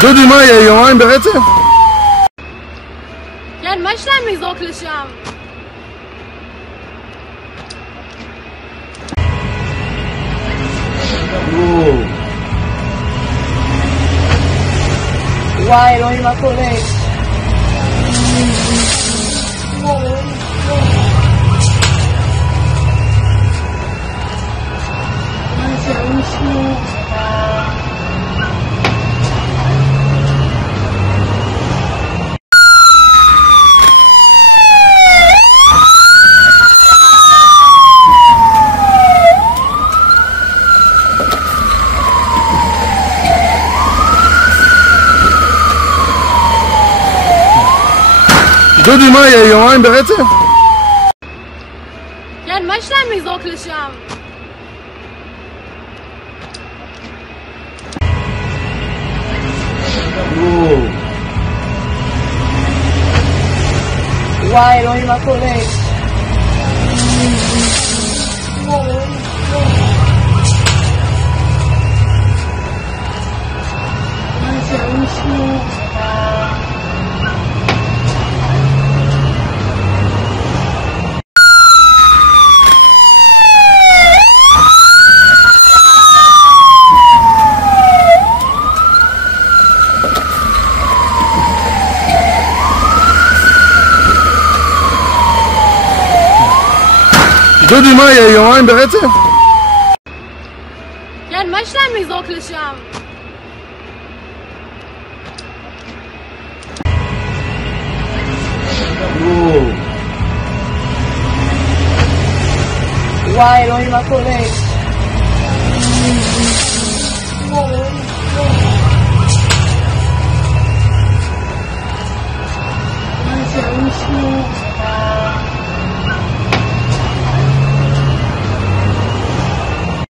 דודי, מה יהיה? יומיים ברצף? כן, מה יש להם לזרוק לשם? וואי, אלוהים, מה קורה? דודי, מה יהיה? יומיים ברצף? כן, מה יש להם לזרוק לשם? וואי, אלוהים, מה קורה? דודי, מה יהיה? יומיים ברצף? כן, מה יש להם לזרוק לשם? וואי, אלוהים, מה קורה? מה זה?